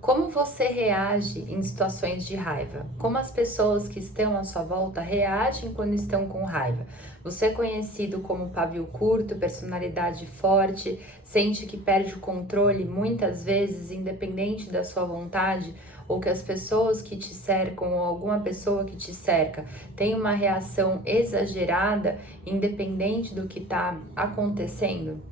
Como você reage em situações de raiva? Como as pessoas que estão à sua volta reagem quando estão com raiva? Você é conhecido como pavio curto, personalidade forte, sente que perde o controle muitas vezes, independente da sua vontade, ou que as pessoas que te cercam ou alguma pessoa que te cerca tem uma reação exagerada, independente do que está acontecendo?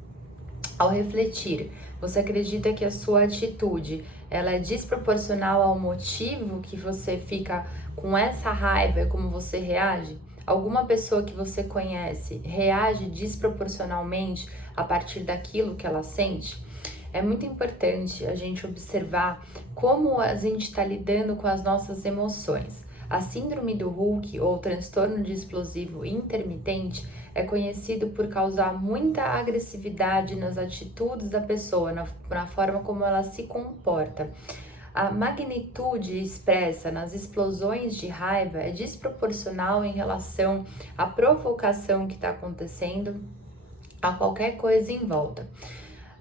Ao refletir, você acredita que a sua atitude ela é desproporcional ao motivo que você fica com essa raiva e como você reage? Alguma pessoa que você conhece reage desproporcionalmente a partir daquilo que ela sente? É muito importante a gente observar como a gente está lidando com as nossas emoções. A síndrome do Hulk ou transtorno de explosivo intermitente é conhecido por causar muita agressividade nas atitudes da pessoa, na forma como ela se comporta. A magnitude expressa nas explosões de raiva é desproporcional em relação à provocação que está acontecendo a qualquer coisa em volta.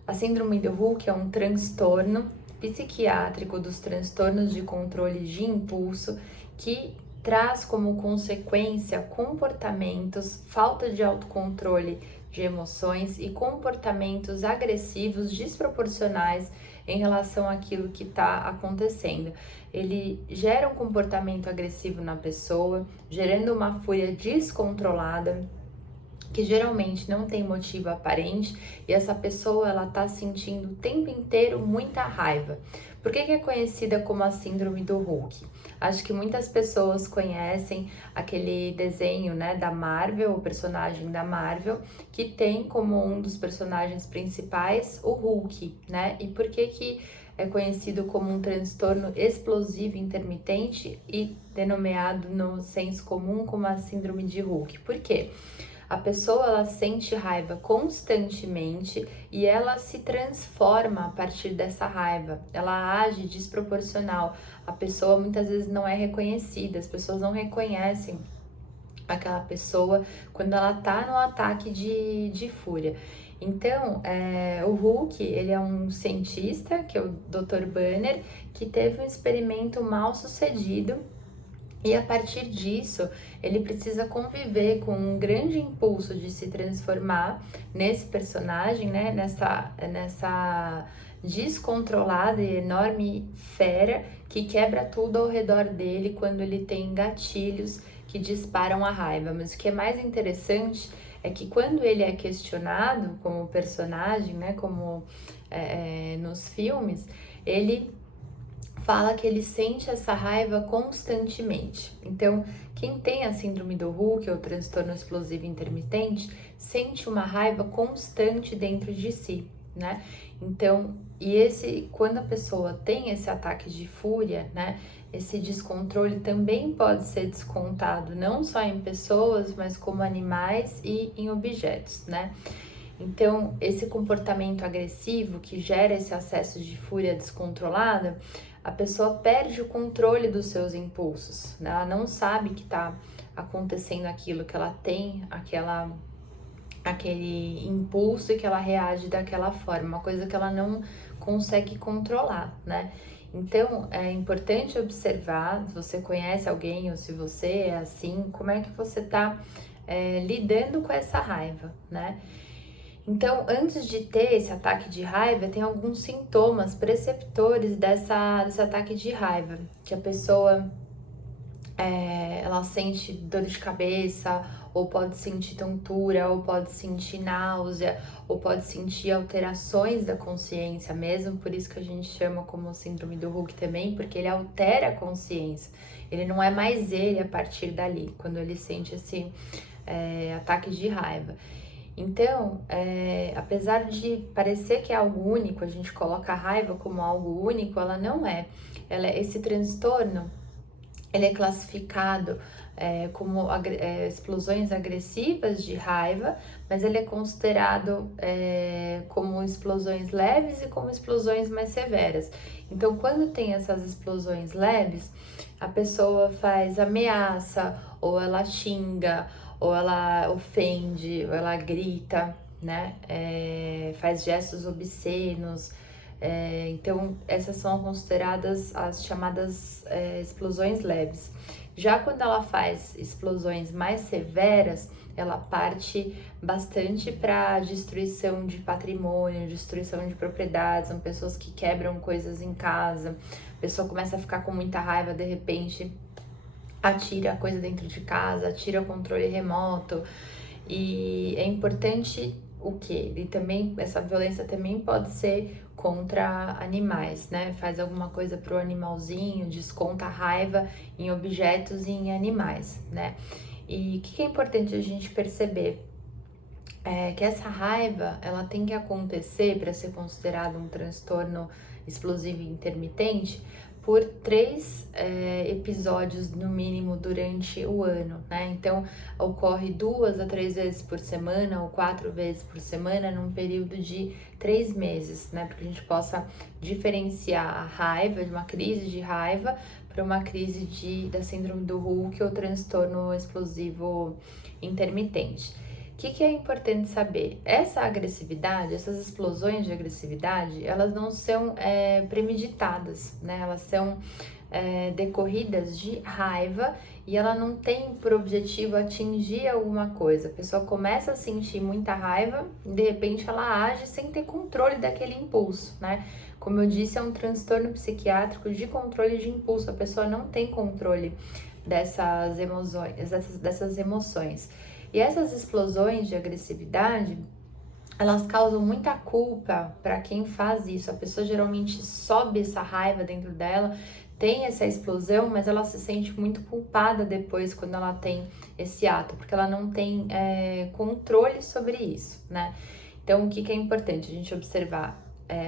A síndrome do Hulk é um transtorno psiquiátrico dos transtornos de controle de impulso que traz como consequência comportamentos, falta de autocontrole de emoções e comportamentos agressivos desproporcionais em relação àquilo que está acontecendo. Ele gera um comportamento agressivo na pessoa, gerando uma fúria descontrolada, que geralmente não tem motivo aparente e essa pessoa ela tá sentindo o tempo inteiro muita raiva. Por que é conhecida como a síndrome do Hulk? Acho que muitas pessoas conhecem aquele desenho, né, da Marvel, o personagem da Marvel, que tem como um dos personagens principais o Hulk, né? E por que é conhecido como um transtorno explosivo intermitente e denominado no senso comum como a síndrome de Hulk? Por quê? A pessoa ela sente raiva constantemente e ela se transforma a partir dessa raiva. Ela age desproporcional. A pessoa muitas vezes não é reconhecida, as pessoas não reconhecem aquela pessoa quando ela tá no ataque de fúria. Então, o Hulk, ele é um cientista, que é o Dr. Banner, que teve um experimento mal sucedido e a partir disso, ele precisa conviver com um grande impulso de se transformar nesse personagem, né? Nessa descontrolada e enorme fera que quebra tudo ao redor dele quando ele tem gatilhos que disparam a raiva. Mas o que é mais interessante é que quando ele é questionado como personagem, né? Como nos filmes, ele fala que ele sente essa raiva constantemente. Então, quem tem a síndrome do Hulk ou transtorno explosivo intermitente sente uma raiva constante dentro de si, né? Então, quando a pessoa tem esse ataque de fúria, né? Esse descontrole também pode ser descontado não só em pessoas, mas como animais e em objetos, né? Então, esse comportamento agressivo que gera esse acesso de fúria descontrolada, a pessoa perde o controle dos seus impulsos, né? Ela não sabe que está acontecendo aquilo, que ela tem aquele impulso e que ela reage daquela forma, uma coisa que ela não consegue controlar, né? Então, é importante observar, se você conhece alguém ou se você é assim, como é que você está lidando com essa raiva, né? Então, antes de ter esse ataque de raiva, tem alguns sintomas preceptores desse ataque de raiva, que a pessoa ela sente dor de cabeça, ou pode sentir tontura, ou pode sentir náusea, ou pode sentir alterações da consciência mesmo, por isso que a gente chama como síndrome do Hulk também, porque ele altera a consciência, ele não é mais ele a partir dali, quando ele sente esse ataque de raiva. Então, apesar de parecer que é algo único, a gente coloca a raiva como algo único, ela não é. Esse transtorno, ele é classificado como explosões agressivas de raiva, mas ele é considerado como explosões leves e como explosões mais severas. Então, quando tem essas explosões leves, a pessoa faz ameaça, ou ela xinga, ou ela ofende, ou ela grita, né? Faz gestos obscenos, Então, essas são consideradas as chamadas explosões leves. Já quando ela faz explosões mais severas, ela parte bastante para destruição de patrimônio, destruição de propriedades, são pessoas que quebram coisas em casa, a pessoa começa a ficar com muita raiva, de repente atira a coisa dentro de casa, atira o controle remoto. E é importante o quê? E também essa violência também pode ser contra animais, né? Faz alguma coisa pro animalzinho, desconta a raiva em objetos e em animais, né? E o que é importante a gente perceber? É que essa raiva, ela tem que acontecer para ser considerado um transtorno explosivo intermitente por 3 episódios no mínimo durante o ano, né? Então, ocorre 2 a 3 vezes por semana ou 4 vezes por semana num período de 3 meses, né? Para que a gente possa diferenciar a raiva, de uma crise de raiva, para uma crise da síndrome do Hulk ou transtorno explosivo intermitente. O que é importante saber? Essa agressividade, essas explosões de agressividade, elas não são premeditadas, né? Elas são decorridas de raiva e ela não tem por objetivo atingir alguma coisa. A pessoa começa a sentir muita raiva e de repente ela age sem ter controle daquele impulso, né? Como eu disse, é um transtorno psiquiátrico de controle de impulso. A pessoa não tem controle dessas emoções. E essas explosões de agressividade, elas causam muita culpa para quem faz isso. A pessoa geralmente sobe essa raiva dentro dela, tem essa explosão, mas ela se sente muito culpada depois quando ela tem esse ato, porque ela não tem controle sobre isso, né? Então, o que é importante a gente observar?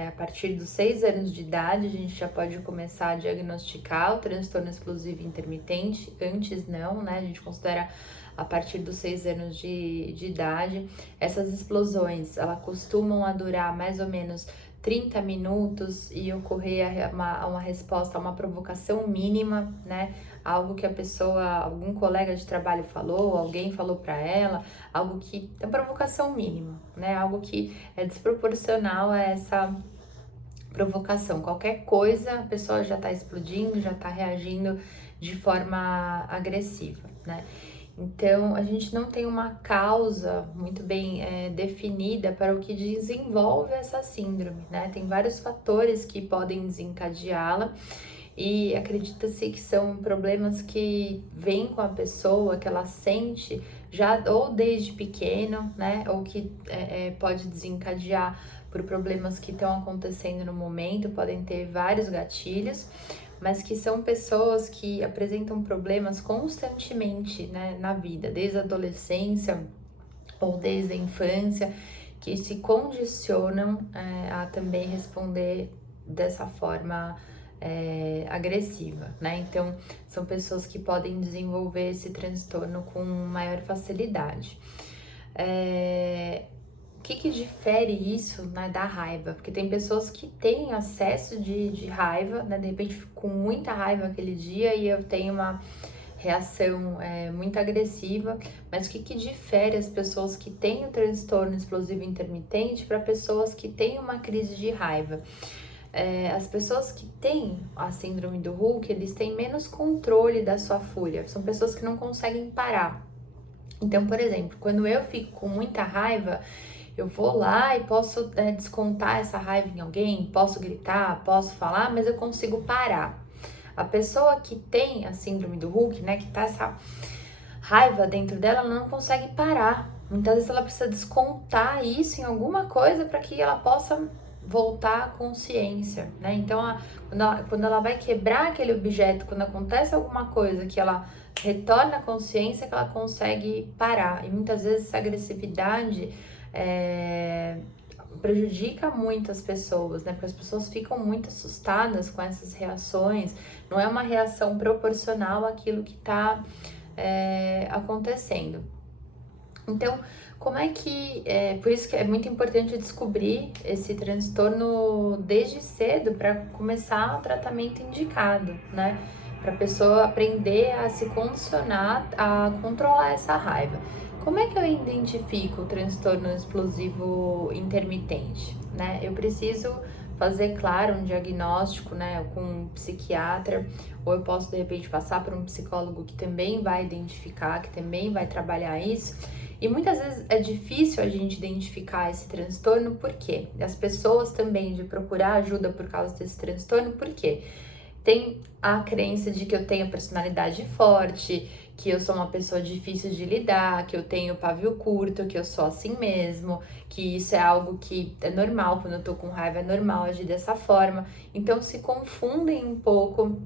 A partir dos 6 anos de idade, a gente já pode começar a diagnosticar o transtorno explosivo intermitente. Antes não, né? A gente considera a partir dos 6 anos de idade. Essas explosões, elas costumam a durar mais ou menos 30 minutos e ocorrer uma resposta a uma provocação mínima, né? Algo que a pessoa, algum colega de trabalho falou, alguém falou para ela, algo que é provocação mínima, né? Algo que é desproporcional a essa provocação. Qualquer coisa, a pessoa já tá explodindo, já tá reagindo de forma agressiva, né? Então, a gente não tem uma causa muito bem definida para o que desenvolve essa síndrome, né? Tem vários fatores que podem desencadeá-la e acredita-se que são problemas que vêm com a pessoa, que ela sente já ou desde pequeno, né? Ou que pode desencadear por problemas que estão acontecendo no momento, podem ter vários gatilhos, mas que são pessoas que apresentam problemas constantemente, né, na vida, desde a adolescência ou desde a infância, que se condicionam a também responder dessa forma agressiva, né? Então, são pessoas que podem desenvolver esse transtorno com maior facilidade. O que difere isso, né, da raiva? Porque tem pessoas que têm acesso de raiva, né? De repente fico com muita raiva aquele dia e eu tenho uma reação muito agressiva, mas o que difere as pessoas que têm o transtorno explosivo intermitente para pessoas que têm uma crise de raiva? As pessoas que têm a síndrome do Hulk, eles têm menos controle da sua fúria, são pessoas que não conseguem parar. Então, por exemplo, quando eu fico com muita raiva, eu vou lá e posso descontar essa raiva em alguém, posso gritar, posso falar, mas eu consigo parar. A pessoa que tem a síndrome do Hulk, né, que tá essa raiva dentro dela, ela não consegue parar. Muitas vezes ela precisa descontar isso em alguma coisa para que ela possa voltar à consciência, né? Então, quando ela vai quebrar aquele objeto, quando acontece alguma coisa que ela retorna à consciência, que ela consegue parar. E muitas vezes essa agressividade prejudica muito as pessoas, né? Porque as pessoas ficam muito assustadas com essas reações. Não é uma reação proporcional àquilo que está acontecendo. Então, como é que... por isso que é muito importante descobrir esse transtorno desde cedo para começar o tratamento indicado, né? Para a pessoa aprender a se condicionar a controlar essa raiva. Como é que eu identifico o transtorno explosivo intermitente, né? Eu preciso fazer, claro, um diagnóstico, né, com um psiquiatra, ou eu posso, de repente, passar por um psicólogo que também vai identificar, que também vai trabalhar isso. E muitas vezes é difícil a gente identificar esse transtorno, por quê? As pessoas também de procurar ajuda por causa desse transtorno, por quê? Tem a crença de que eu tenho personalidade forte, que eu sou uma pessoa difícil de lidar, que eu tenho pavio curto, que eu sou assim mesmo, que isso é algo que é normal, quando eu tô com raiva é normal agir dessa forma. Então se confundem um pouco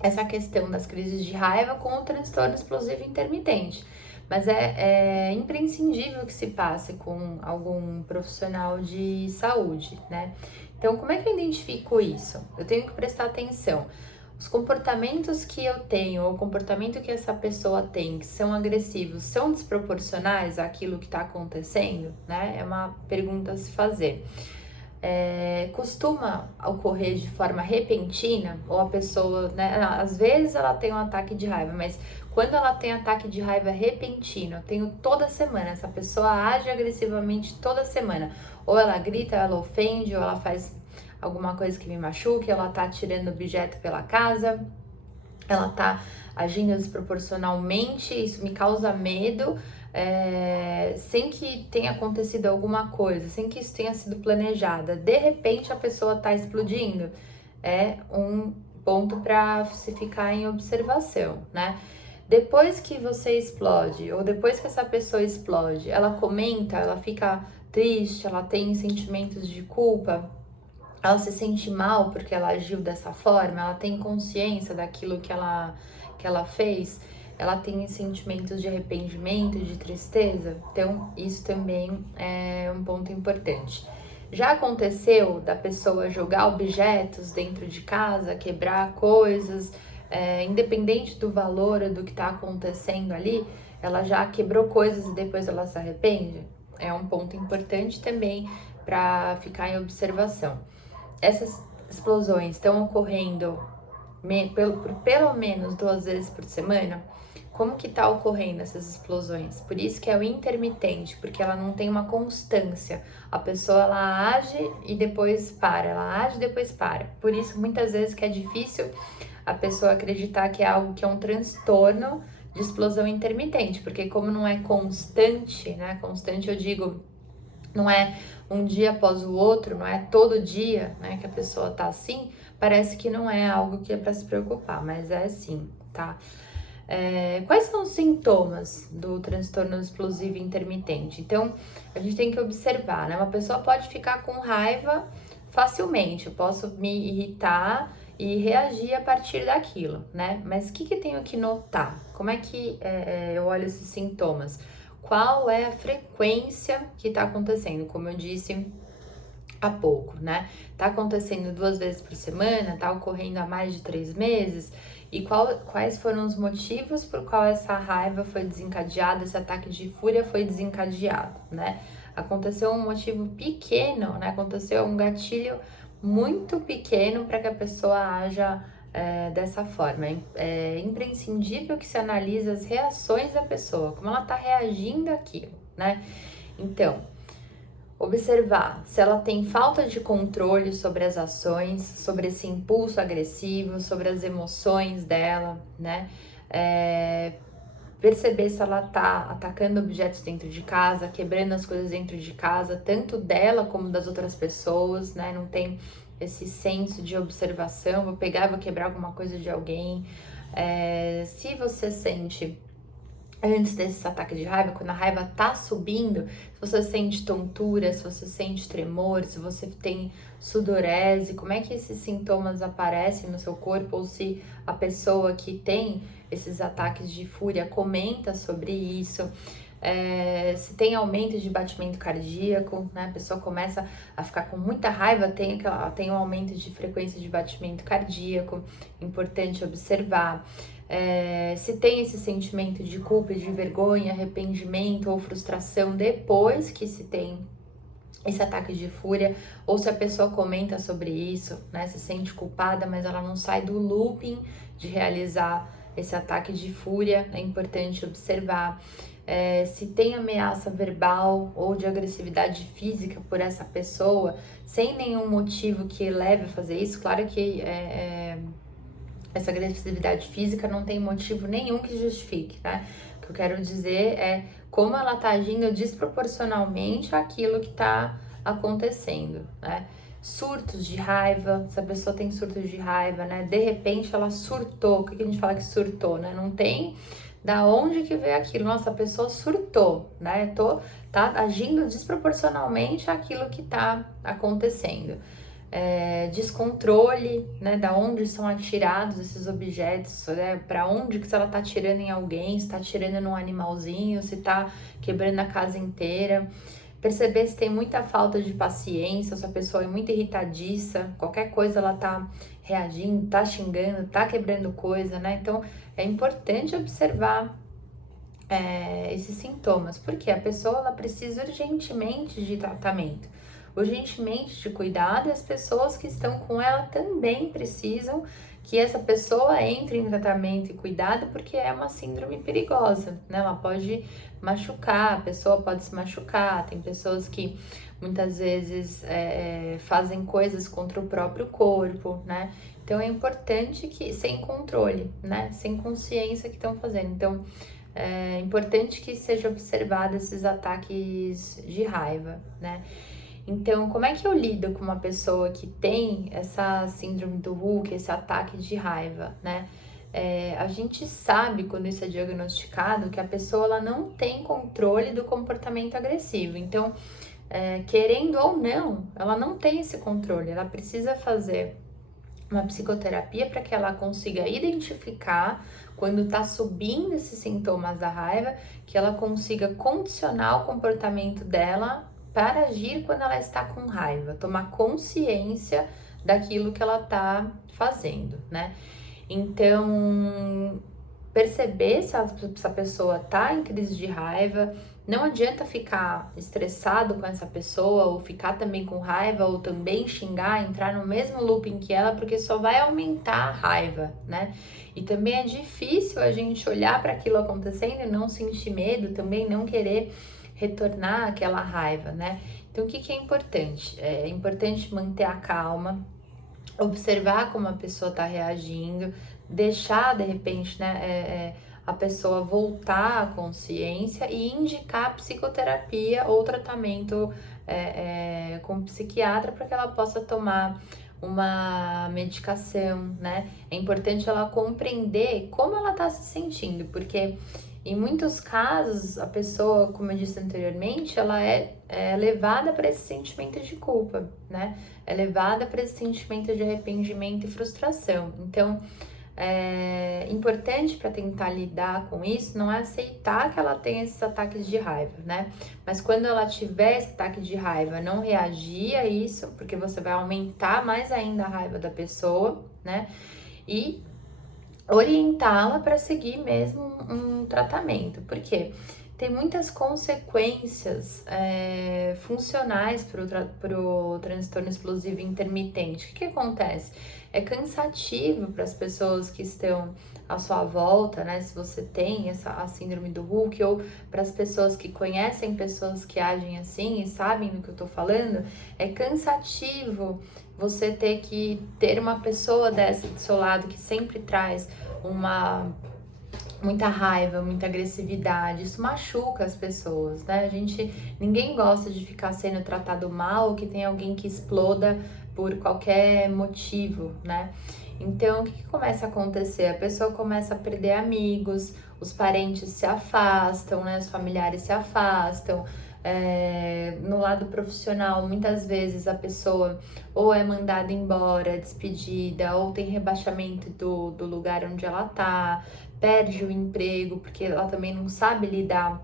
essa questão das crises de raiva com o transtorno explosivo intermitente. Mas é imprescindível que se passe com algum profissional de saúde, né? Então, como é que eu identifico isso? Eu tenho que prestar atenção. Os comportamentos que eu tenho, ou o comportamento que essa pessoa tem, que são agressivos, são desproporcionais àquilo que está acontecendo, né? É uma pergunta a se fazer. Costuma ocorrer de forma repentina, ou a pessoa, né, às vezes ela tem um ataque de raiva, mas quando ela tem ataque de raiva repentino, eu tenho toda semana, essa pessoa age agressivamente toda semana, ou ela grita, ela ofende, ou ela faz alguma coisa que me machuque, ela tá tirando objeto pela casa, ela tá agindo desproporcionalmente, isso me causa medo, sem que tenha acontecido alguma coisa, sem que isso tenha sido planejada. De repente a pessoa tá explodindo, é um ponto para se ficar em observação, né? Depois que você explode, ou depois que essa pessoa explode, ela comenta, ela fica triste, ela tem sentimentos de culpa, ela se sente mal porque ela agiu dessa forma, ela tem consciência daquilo que ela fez, ela tem sentimentos de arrependimento, de tristeza, então isso também é um ponto importante. Já aconteceu da pessoa jogar objetos dentro de casa, quebrar coisas, independente do valor do que está acontecendo ali, ela já quebrou coisas e depois ela se arrepende? É um ponto importante também para ficar em observação. Essas explosões estão ocorrendo pelo menos 2 vezes por semana? Como que tá ocorrendo essas explosões? Por isso que é o intermitente, porque ela não tem uma constância. A pessoa, ela age e depois para, ela age e depois para. Por isso, muitas vezes que é difícil a pessoa acreditar que é algo que é um transtorno de explosão intermitente, porque como não é constante, né? Constante eu digo, não é um dia após o outro, não é todo dia, né, que a pessoa tá assim, parece que não é algo que é para se preocupar, mas é sim, tá? Quais são os sintomas do transtorno explosivo intermitente? Então, a gente tem que observar, né? Uma pessoa pode ficar com raiva facilmente, eu posso me irritar e reagir a partir daquilo, né? Mas o que eu tenho que notar? Como é que eu olho esses sintomas? Qual é a frequência que está acontecendo? Como eu disse há pouco, né? Tá acontecendo 2 vezes por semana, tá ocorrendo há mais de 3 meses, e quais foram os motivos por qual essa raiva foi desencadeada, esse ataque de fúria foi desencadeado, né? Aconteceu um motivo pequeno, né? Aconteceu um gatilho muito pequeno para que a pessoa haja dessa forma. É imprescindível que se analise as reações da pessoa, como ela tá reagindo àquilo, né? Então, observar se ela tem falta de controle sobre as ações, sobre esse impulso agressivo, sobre as emoções dela, né? Perceber se ela tá atacando objetos dentro de casa, quebrando as coisas dentro de casa, tanto dela como das outras pessoas, né? Não tem esse senso de observação, vou pegar, vou quebrar alguma coisa de alguém. Se você sente antes desse ataque de raiva, quando a raiva tá subindo, se você sente tontura, se você sente tremor, se você tem sudorese, como é que esses sintomas aparecem no seu corpo, ou se a pessoa que tem esses ataques de fúria comenta sobre isso, se tem aumento de batimento cardíaco, né? A pessoa começa a ficar com muita raiva, tem um aumento de frequência de batimento cardíaco, importante observar. Se tem esse sentimento de culpa, de vergonha, arrependimento ou frustração depois que se tem esse ataque de fúria, ou se a pessoa comenta sobre isso, né, se sente culpada, mas ela não sai do looping de realizar esse ataque de fúria, é importante observar. se tem ameaça verbal ou de agressividade física por essa pessoa, sem nenhum motivo que leve a fazer isso. Claro que essa agressividade física não tem motivo nenhum que justifique, né? O que eu quero dizer é como ela tá agindo desproporcionalmente àquilo que tá acontecendo, né? Surtos de raiva, se a pessoa tem surtos de raiva, né? De repente ela surtou. O que a gente fala que surtou, né? Não tem da onde que veio aquilo. Nossa, a pessoa surtou, né? Tá agindo desproporcionalmente àquilo que tá acontecendo. Descontrole, né, da onde são atirados esses objetos, né, para onde que se ela tá atirando em alguém, se tá atirando num animalzinho, se tá quebrando a casa inteira. Perceber se tem muita falta de paciência, se a pessoa é muito irritadiça, qualquer coisa ela tá reagindo, tá xingando, tá quebrando coisa, né? Então é importante observar esses sintomas, porque a pessoa ela precisa urgentemente de tratamento, urgentemente de cuidado, e as pessoas que estão com ela também precisam que essa pessoa entre em tratamento e cuidado, porque é uma síndrome perigosa, né? Ela pode machucar, a pessoa pode se machucar, tem pessoas que muitas vezes fazem coisas contra o próprio corpo, né? Então é importante que, sem controle, né? Sem consciência que estão fazendo. Então, é importante que seja observado esses ataques de raiva, né? Então, como é que eu lido com uma pessoa que tem essa síndrome do Hulk, esse ataque de raiva, né? A gente sabe, quando isso é diagnosticado, que a pessoa ela não tem controle do comportamento agressivo. Então, querendo ou não, ela não tem esse controle. Ela precisa fazer uma psicoterapia para que ela consiga identificar quando tá subindo esses sintomas da raiva, que ela consiga condicionar o comportamento dela para agir quando ela está com raiva, tomar consciência daquilo que ela tá fazendo, né? Então, perceber se essa pessoa tá em crise de raiva. Não adianta ficar estressado com essa pessoa, ou ficar também com raiva, ou também xingar, entrar no mesmo looping que ela, porque só vai aumentar a raiva, né? E também é difícil a gente olhar para aquilo acontecendo e não sentir medo, também não querer retornar aquela raiva, né? Então, o que é importante? É importante manter a calma, observar como a pessoa está reagindo, deixar de repente, né, a pessoa voltar à consciência e indicar psicoterapia ou tratamento com psiquiatra para que ela possa tomar uma medicação, né? É importante ela compreender como ela está se sentindo, porque em muitos casos a pessoa, como eu disse anteriormente, ela é levada para esse sentimento de culpa, né? É levada para esse sentimento de arrependimento e frustração. Então, importante para tentar lidar com isso não é aceitar que ela tem esses ataques de raiva, né? Mas quando ela tiver esse ataque de raiva, não reagir a isso, porque você vai aumentar mais ainda a raiva da pessoa, né? E orientá-la para seguir mesmo um tratamento, porque tem muitas consequências funcionais para o transtorno explosivo intermitente. O que acontece? É cansativo para as pessoas que estão à sua volta, né? Se você tem a síndrome do Hulk, ou para as pessoas que conhecem pessoas que agem assim e sabem do que eu tô falando, é cansativo você ter que ter uma pessoa dessa do seu lado que sempre traz muita raiva, muita agressividade. Isso machuca as pessoas, né? Ninguém gosta de ficar sendo tratado mal, ou que tem alguém que exploda por qualquer motivo, né? Então, o que começa a acontecer? A pessoa começa a perder amigos, os parentes se afastam, né? Os familiares se afastam. No lado profissional, muitas vezes a pessoa ou é mandada embora, despedida, ou tem rebaixamento do lugar onde ela tá, perde o emprego, porque ela também não sabe lidar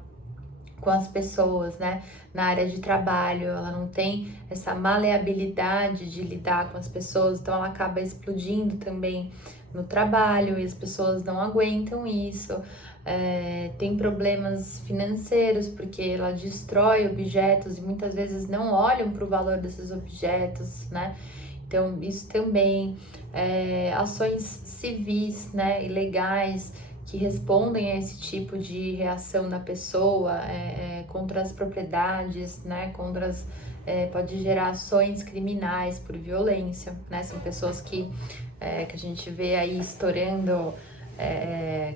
com as pessoas, né? Na área de trabalho, ela não tem essa maleabilidade de lidar com as pessoas, então ela acaba explodindo também no trabalho e as pessoas não aguentam isso. Tem problemas financeiros porque ela destrói objetos e muitas vezes não olham para o valor desses objetos, né? Então, isso também, ações civis, né, ilegais, que respondem a esse tipo de reação da pessoa contra as propriedades, né? Pode gerar ações criminais por violência, né? São pessoas que a gente vê aí estourando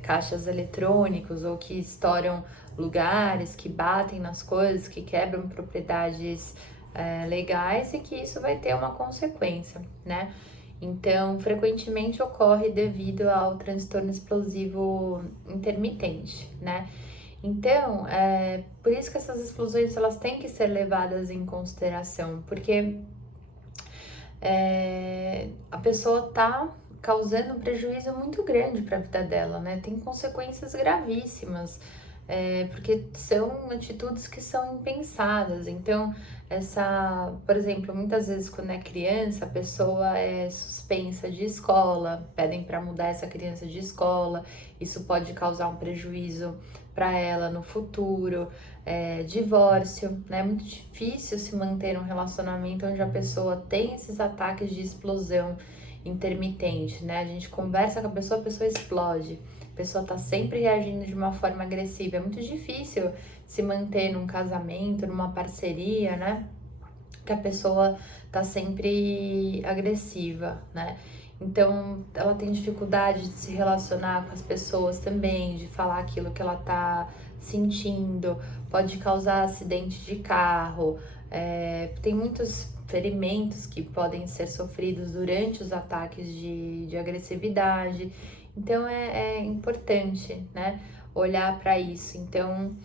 caixas eletrônicos ou que estouram lugares, que batem nas coisas, que quebram propriedades legais e que isso vai ter uma consequência, né? Então, frequentemente ocorre devido ao transtorno explosivo intermitente, né? Então, por isso que essas explosões elas têm que ser levadas em consideração, porque a pessoa tá causando um prejuízo muito grande para a vida dela, né? Tem consequências gravíssimas, porque são atitudes que são impensadas. Então, por exemplo, muitas vezes quando é criança, a pessoa é suspensa de escola, pedem para mudar essa criança de escola, isso pode causar um prejuízo para ela no futuro. Divórcio, né? É muito difícil se manter um relacionamento onde a pessoa tem esses ataques de explosão intermitente, né? A gente conversa com a pessoa explode, a pessoa tá sempre reagindo de uma forma agressiva. É muito difícil se manter num casamento, numa parceria, né? Que a pessoa tá sempre agressiva, né? Então, ela tem dificuldade de se relacionar com as pessoas também, de falar aquilo que ela tá sentindo, pode causar acidente de carro, tem muitos ferimentos que podem ser sofridos durante os ataques de agressividade. Então, é importante, né, olhar para isso. Então,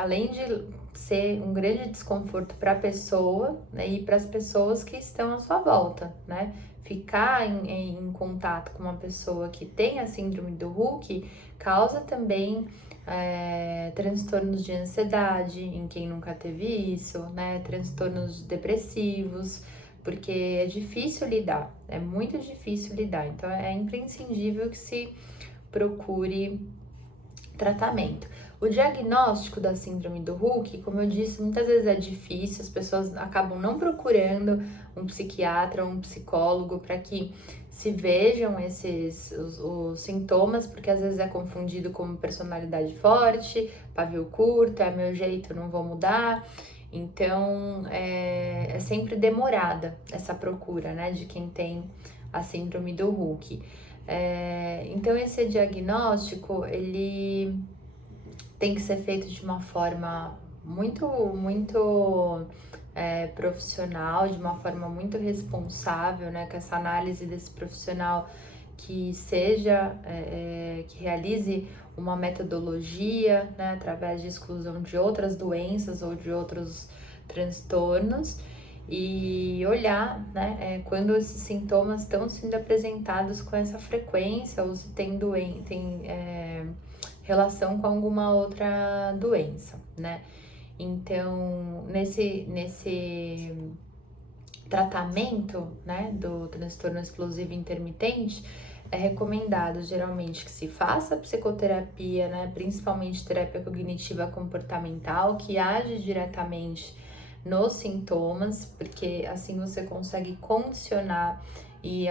além de ser um grande desconforto para a pessoa, né, e para as pessoas que estão à sua volta, né? Ficar em contato com uma pessoa que tem a síndrome do Hulk causa também transtornos de ansiedade em quem nunca teve isso, né? Transtornos depressivos, porque é difícil lidar, é muito difícil lidar. Então é imprescindível que se procure tratamento. O diagnóstico da síndrome do Hulk, como eu disse, muitas vezes é difícil, as pessoas acabam não procurando um psiquiatra ou um psicólogo para que se vejam os sintomas, porque às vezes é confundido como personalidade forte, pavio curto, é meu jeito, não vou mudar. Então, é sempre demorada essa procura, né, de quem tem a síndrome do Hulk. Então, esse diagnóstico, ele tem que ser feito de uma forma muito profissional, de uma forma muito responsável, né? Que essa análise desse profissional que seja, que realize uma metodologia, né? Através de exclusão de outras doenças ou de outros transtornos e olhar, né? Quando esses sintomas estão sendo apresentados com essa frequência ou se tem relação com alguma outra doença, né? Então, nesse tratamento, né, do transtorno explosivo intermitente, é recomendado geralmente que se faça psicoterapia, né, principalmente terapia cognitiva comportamental, que age diretamente nos sintomas, porque assim você consegue condicionar e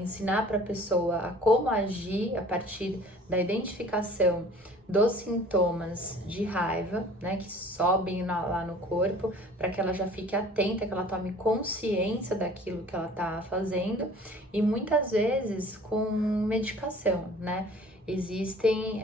ensinar para a pessoa a como agir a partir da identificação dos sintomas de raiva, né, que sobem lá no corpo, para que ela já fique atenta, que ela tome consciência daquilo que ela tá fazendo, e muitas vezes com medicação, né? Existem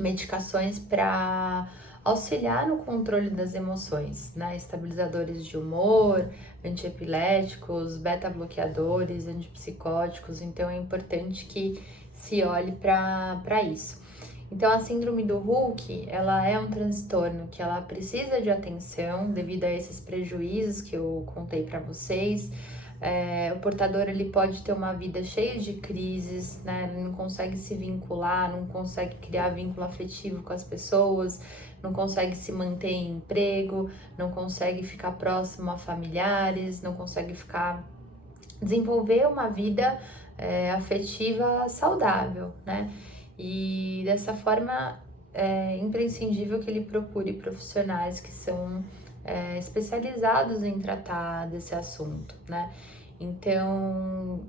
medicações para auxiliar no controle das emoções, né? Estabilizadores de humor, antiepiléticos, beta-bloqueadores, antipsicóticos, então é importante que se olhe para isso. Então, a síndrome do Hulk, ela é um transtorno que ela precisa de atenção devido a esses prejuízos que eu contei para vocês. O portador ele pode ter uma vida cheia de crises, né? Não consegue se vincular, não consegue criar vínculo afetivo com as pessoas, não consegue se manter em emprego, não consegue ficar próximo a familiares, não consegue desenvolver uma vida afetiva saudável, né? E dessa forma é imprescindível que ele procure profissionais que são especializados em tratar desse assunto, né? Então,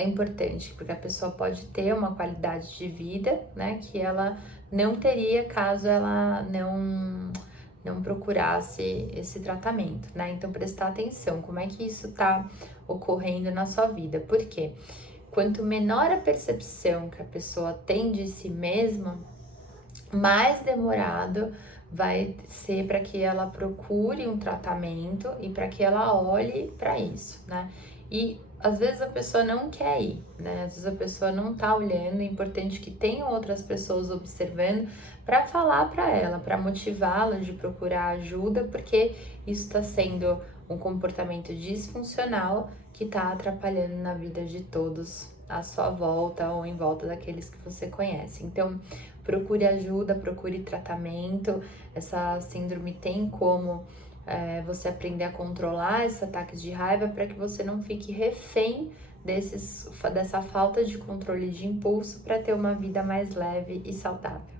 é importante, porque a pessoa pode ter uma qualidade de vida, né, que ela não teria caso ela não procurasse esse tratamento, né? Então, prestar atenção, como é que isso tá ocorrendo na sua vida? Por quê? Quanto menor a percepção que a pessoa tem de si mesma, mais demorado vai ser para que ela procure um tratamento e para que ela olhe para isso, né? E às vezes a pessoa não quer ir, né? Às vezes a pessoa não tá olhando, é importante que tenham outras pessoas observando para falar para ela, para motivá-la de procurar ajuda, porque isso está sendo um comportamento disfuncional que está atrapalhando na vida de todos à sua volta ou em volta daqueles que você conhece. Então, procure ajuda, procure tratamento. Essa síndrome tem como você aprender a controlar esses ataques de raiva para que você não fique refém dessa falta de controle de impulso para ter uma vida mais leve e saudável.